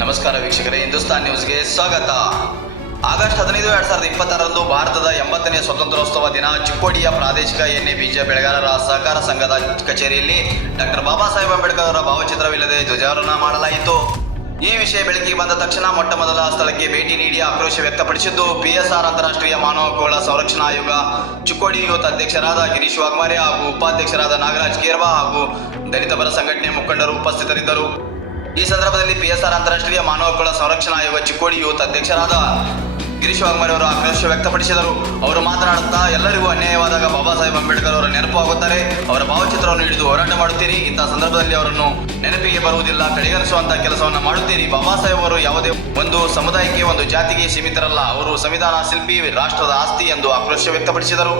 ನಮಸ್ಕಾರ ವೀಕ್ಷಕರೇ, ಹಿಂದೂಸ್ತಾನ್ ನ್ಯೂಸ್ಗೆ ಸ್ವಾಗತ. ಆಗಸ್ಟ್ 15, 2026ರಂದು ಭಾರತದ 80ನೇ ಸ್ವಾತಂತ್ರ್ಯೋತ್ಸವ ದಿನ ಚಿಕ್ಕೋಡಿಯ ಪ್ರಾದೇಶಿಕ ಎಣ್ಣೆ ಬೀಜ ಬೆಳೆಗಾರರ ಸಹಕಾರ ಸಂಘದ ಕಚೇರಿಯಲ್ಲಿ ಡಾಕ್ಟರ್ ಬಾಬಾ ಸಾಹೇಬ್ ಅಂಬೇಡ್ಕರ್ ಅವರ ಭಾವಚಿತ್ರವಿಲ್ಲದೆ ಧ್ವಜಾರೋಹಣ ಮಾಡಲಾಯಿತು. ಈ ವಿಷಯ ಬೆಳಕಿಗೆ ಬಂದ ತಕ್ಷಣ ಮೊಟ್ಟ ಮೊದಲ ಸ್ಥಳಕ್ಕೆ ಭೇಟಿ ನೀಡಿ ಆಕ್ರೋಶ ವ್ಯಕ್ತಪಡಿಸಿದ್ದು PSR ಅಂತಾರಾಷ್ಟ್ರೀಯ ಮಾನವ ಹಕ್ಕುಗಳ ಸಂರಕ್ಷಣಾ ಆಯೋಗ ಚಿಕ್ಕೋಡಿ ಯೂತ್ ಅಧ್ಯಕ್ಷರಾದ ಗಿರೀಶ್ ವಾಗ್ಮಾರೆ ಹಾಗೂ ಉಪಾಧ್ಯಕ್ಷರಾದ ನಾಗರಾಜ್ ಕೇರ್ವಾ ಹಾಗೂ ದಲಿತ ಪರ ಸಂಘಟನೆ ಮುಖಂಡರು ಉಪಸ್ಥಿತರಿದ್ದರು. ಈ ಸಂದರ್ಭದಲ್ಲಿ PSR ಅಂತಾರಾಷ್ಟ್ರೀಯ ಮಾನವ ಹಕ್ಕುಗಳ ಸಂರಕ್ಷಣಾ ಆಯೋಗ ಚಿಕ್ಕೋಡಿ ಯೂತ್ ಅಧ್ಯಕ್ಷರಾದ ಗಿರೀಶ್ ವಾಗ್ಮಾರೆ ಅವರು ಆಕ್ರೋಶ ವ್ಯಕ್ತಪಡಿಸಿದರು. ಅವರು ಮಾತನಾಡುತ್ತಾ, ಎಲ್ಲರಿಗೂ ಅನ್ಯಾಯವಾದಾಗ ಬಾಬಾ ಸಾಹೇಬ್ ಅಂಬೇಡ್ಕರ್ ಅವರ ನೆನಪು ಆಗುತ್ತಾರೆ. ಅವರ ಭಾವಚಿತ್ರವನ್ನು ಹಿಡಿದು ಹೋರಾಟ ಮಾಡುತ್ತೀರಿ. ಇಂತಹ ಸಂದರ್ಭದಲ್ಲಿ ಅವರನ್ನು ನೆನಪಿಗೆ ಬರುವುದಿಲ್ಲ, ಕಡೆಗಣಿಸುವಂತಹ ಕೆಲಸವನ್ನು ಮಾಡುತ್ತೀರಿ. ಬಾಬಾ ಸಾಹೇಬ್ ಅವರು ಯಾವುದೇ ಒಂದು ಸಮುದಾಯಕ್ಕೆ, ಒಂದು ಜಾತಿಗೆ ಸೀಮಿತರಲ್ಲ. ಅವರು ಸಂವಿಧಾನ ಶಿಲ್ಪಿ, ರಾಷ್ಟ್ರದ ಆಸ್ತಿ ಎಂದು ಆಕ್ರೋಶ ವ್ಯಕ್ತಪಡಿಸಿದರು.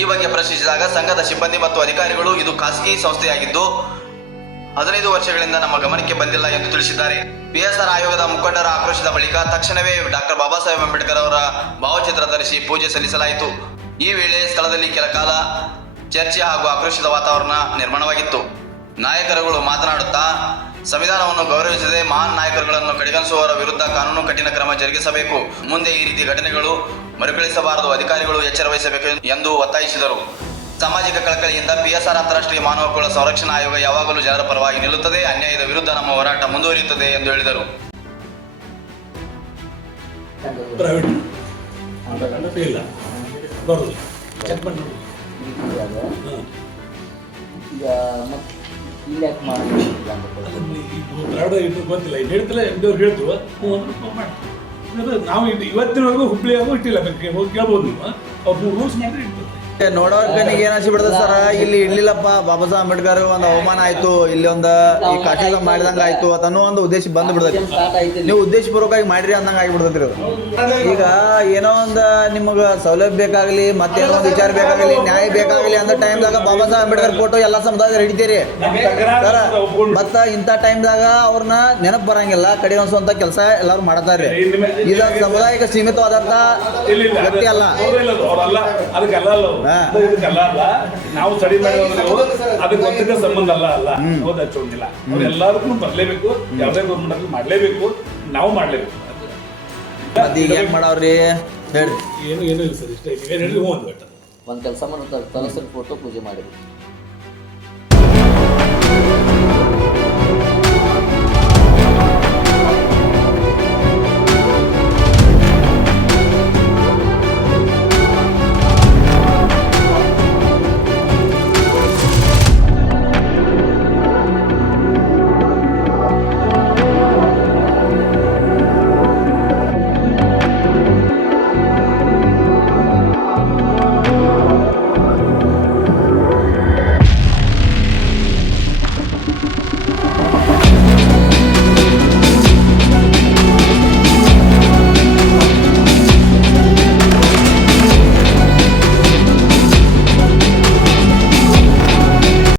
ಈ ಬಗ್ಗೆ ಪ್ರಶ್ನಿಸಿದಾಗ ಸಂಘದ ಸಿಬ್ಬಂದಿ ಮತ್ತು ಅಧಿಕಾರಿಗಳು, ಇದು ಖಾಸಗಿ ಸಂಸ್ಥೆಯಾಗಿದ್ದು 15 ವರ್ಷಗಳಿಂದ ನಮ್ಮ ಗಮನಕ್ಕೆ ಬಂದಿಲ್ಲ ಎಂದು ತಿಳಿಸಿದ್ದಾರೆ. PSR ಆಯೋಗದ ಮುಖಂಡರ ಆಕ್ರೋಶದ ಬಳಿಕ ತಕ್ಷಣವೇ ಡಾಕ್ಟರ್ ಬಾಬಾ ಸಾಹೇಬ್ ಅಂಬೇಡ್ಕರ್ ಅವರ ಭಾವಚಿತ್ರ ಧರಿಸಿ ಪೂಜೆ ಸಲ್ಲಿಸಲಾಯಿತು. ಈ ವೇಳೆ ಸ್ಥಳದಲ್ಲಿ ಕೆಲಕಾಲ ಚರ್ಚೆ ಹಾಗೂ ಆಕ್ರೋಶದ ವಾತಾವರಣ ನಿರ್ಮಾಣವಾಗಿತ್ತು. ನಾಯಕರುಗಳು ಮಾತನಾಡುತ್ತಾ, ಸಂವಿಧಾನವನ್ನು ಗೌರವಿಸದೆ ಮಹಾನ್ ನಾಯಕರುಗಳನ್ನು ಕಡೆಗಣಿಸುವವರ ವಿರುದ್ಧ ಕಾನೂನು ಕಠಿಣ ಕ್ರಮ ಜರುಗಿಸಬೇಕು. ಮುಂದೆ ಈ ರೀತಿ ಘಟನೆಗಳು ಮರುಕಳಿಸಬಾರದು. ಅಧಿಕಾರಿಗಳು ಎಚ್ಚರ ವಹಿಸಬೇಕು ಎಂದು ಒತ್ತಾಯಿಸಿದರು. ಸಾಮಾಜಿಕ ಕಳಕಳಿಯಿಂದ PSR ಅಂತಾರಾಷ್ಟ್ರೀಯ ಮಾನವ ಹಕ್ಕುಗಳ ಸಂರಕ್ಷಣಾ ಆಯೋಗ ಯಾವಾಗಲೂ ಜನರ ಪರವಾಗಿ ನಿಲ್ಲುತ್ತದೆ. ಅನ್ಯಾಯದ ವಿರುದ್ಧ ನಮ್ಮ ಹೋರಾಟ ಮುಂದುವರಿಯುತ್ತದೆ ಎಂದು ಹೇಳಿದರು. ನಾವು ಇವತ್ತಿನವರೆಗೂ ಹುಬ್ಳಿಯಾಗೂ ಇಟ್ಟಿಲ್ಲ, ಹೋಗಿ ಕೇಳ್ಬೋದು ನೀವು. ಅವ್ರು ರೂಲ್ಸ್ ಮಾಡಿದ್ರೆ ಇರ್ತದೆ. ನೋಡೋರ್ ಕಣ್ಣಿಗೆ ಏನ್ ಅನ್ಸಿಬಿಡ್ತದೆ ಸರ್, ಇಲ್ಲಿ ಇಡ್ಲಿಲ್ಲಪ್ಪ ಬಾಬಾ ಸಾಹೇಬ್ ಅಂಬೇಡ್ಕರ್ ಒಂದು ಅವಮಾನ ಆಯ್ತು, ಇಲ್ಲಿ ಒಂದು ಈ ಕಾಶಿದ ಮಾಡಿದಂಗ ಆಯ್ತು ಅನ್ನೋ ಒಂದು ಉದ್ದೇಶ ಬಂದು ಬಿಡ್ತೈತಿ. ನೀವು ಉದ್ದೇಶಪೂರ್ವಕವಾಗಿ ಮಾಡ್ರಿ ಅಂದಂಗ ಆಗಿಬಿಡ್ತೈತ್ರಿ ಅದು. ಈಗ ಏನೋ ಒಂದು ನಿಮಗೆ ಸೌಲಭ್ಯ ಬೇಕಾಗಲಿ, ಮತ್ತೇನೋ ಒಂದು ವಿಚಾರ ಬೇಕಾಗಲಿ, ನ್ಯಾಯ ಬೇಕಾಗಲಿ ಅಂದ ಟೈಮ್ದಾಗ ಬಾಬಾ ಸಾಹೇಬ್ ಅಂಬೇಡ್ಕರ್ ಫೋಟೋ ಎಲ್ಲ ಸಮುದಾಯದ ಹಿಡಿತೀರಿ ಸರ್. ಮತ್ತ ಇಂಥ ಟೈಮ್ದಾಗ ಅವ್ರನ್ನ ನೆನಪು ಬರಂಗಿಲ್ಲ, ಕಡೆಗಣಿಸುವಂತ ಕೆಲಸ ಎಲ್ಲಾರು ಮಾಡತಾರ್ರಿ. ಇದು ಸಮುದಾಯಕ್ಕೆ ಸೀಮಿತವಾದಂತ ವ್ಯಕ್ತಿ ಅಲ್ಲ. ನಾವು ಸ್ಟಡಿ ಮಾಡಿದ್ರು ಅದಕ್ಕೆ ಒಂದಕ್ಕೆ ಸಂಬಂಧ ಅಲ್ಲ ಹೌದು, ಹಚ್ಚೋಂಗಿಲ್ಲ. ಅವ್ರು ಎಲ್ಲದಕ್ಕೂ ಬರ್ಲೇಬೇಕು, ಯಾವುದೇ ಗೌರ್ಮೆಂಟ್ ಮಾಡ್ಲೇಬೇಕು, ನಾವು ಮಾಡ್ಲೇಬೇಕು. ಈಗ ಹೆಂಗ್ ಮಾಡವ್ರಿ ಹೇಳ್ರಿ? ಏನು ಇಲ್ಲ ಸರ್, ಇಷ್ಟ ಏನ್ ಹೇಳಿ ಒಂದು ಕೆಲಸ ಮಾಡೋ ತಲಸರಿ ಫೋಟೋ ಪೂಜೆ ಮಾಡಿದ್ವಿ.